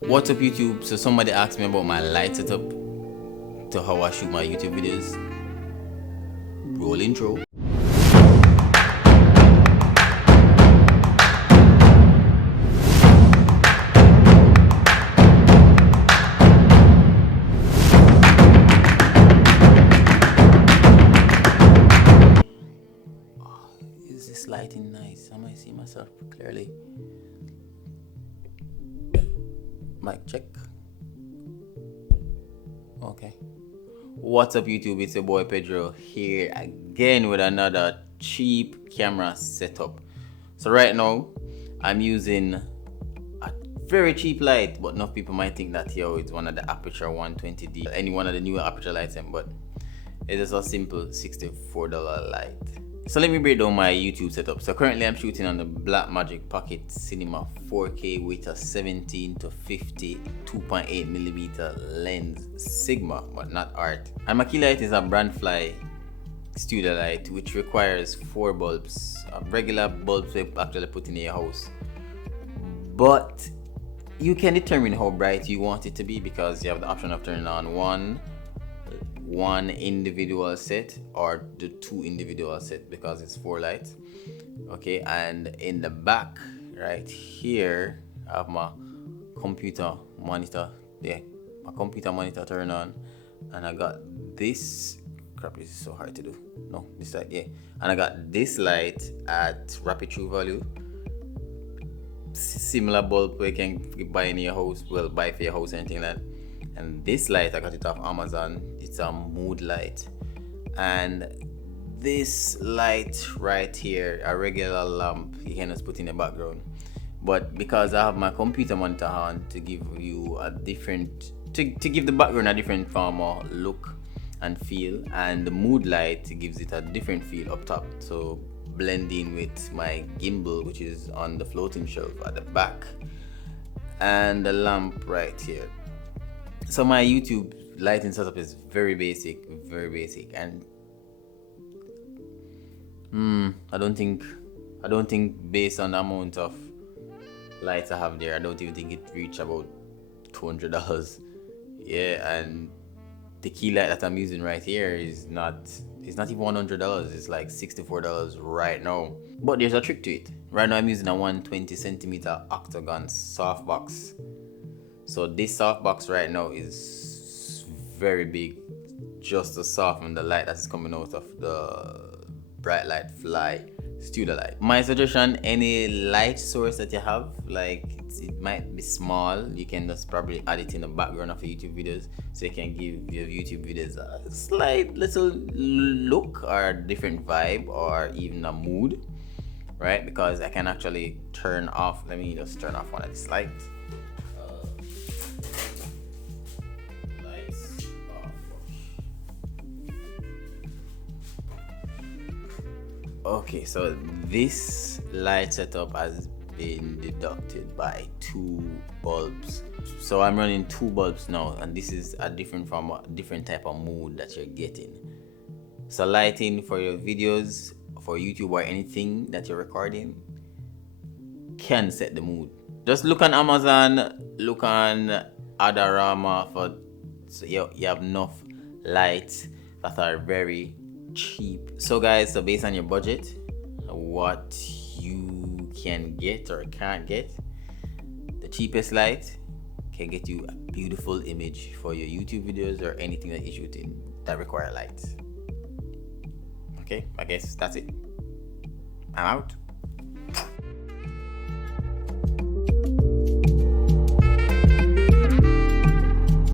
What's up YouTube? So somebody asked me about my light setup to how I shoot my YouTube videos. Roll intro. Is this lighting nice? Am I seeing myself clearly? Mic check. Okay. What's up YouTube? It's your boy Pedro here again with another cheap camera setup. So right now I'm using a very cheap light, but enough people might think that it's one of the Aperture 120D, any one of the newer Aperture lights, but it is a simple $64 light. So let me break down my YouTube setup. So currently I'm shooting on the Blackmagic Pocket Cinema 4K with a 17 to 50 2.8mm lens Sigma, but not art. And my key light is a Brandfly studio light, which requires 4 bulbs, regular bulbs we actually put in your house. But you can determine how bright you want it to be because you have the option of turning on one individual set or the 2 individual set because it's 4 lights. Okay, and in the back right here I have my computer monitor there, my computer monitor turned on, and I got this this is so hard to do. No, this light, yeah, and I got this light at rapid true value, similar bulb we can buy in your house, well, buy for your house or anything like that. And this light I got it off Amazon. It's a mood light. And this light right here, a regular lamp, you can just put in the background. But because I have my computer monitor on to give you a different, to give the background a different form of look and feel, and the mood light gives it a different feel up top. So blending with my gimbal, which is on the floating shelf at the back, and the lamp right here. So my YouTube lighting setup is very basic, and I don't think based on the amount of lights I have there, I don't even think it reached about $200. Yeah, and the key light that I'm using right here is not even $100. It's like $64 right now. But there's a trick to it. Right now I'm using a 120cm octagon softbox. So this softbox right now is very big, just to soften the light that's coming out of the bright light fly studio light. My suggestion, any light source that you have, like it might be small, you can just probably add it in the background of your YouTube videos, so you can give your YouTube videos a slight little look or a different vibe or even a mood, right? Because I can actually turn off, let me just turn off one of these lights. Okay, so this light setup has been deducted by 2 bulbs. So I'm running 2 bulbs now, and this is a different type of mood that you're getting. So lighting for your videos, for YouTube or anything that you're recording, can set the mood. Just look on Amazon, look on Adorama for, so you have enough lights that are very cheap. So guys, so based on your budget, what you can get or can't get, the cheapest light can get you a beautiful image for your YouTube videos or anything that you're shooting that require lights. Okay, I guess that's it. I'm out.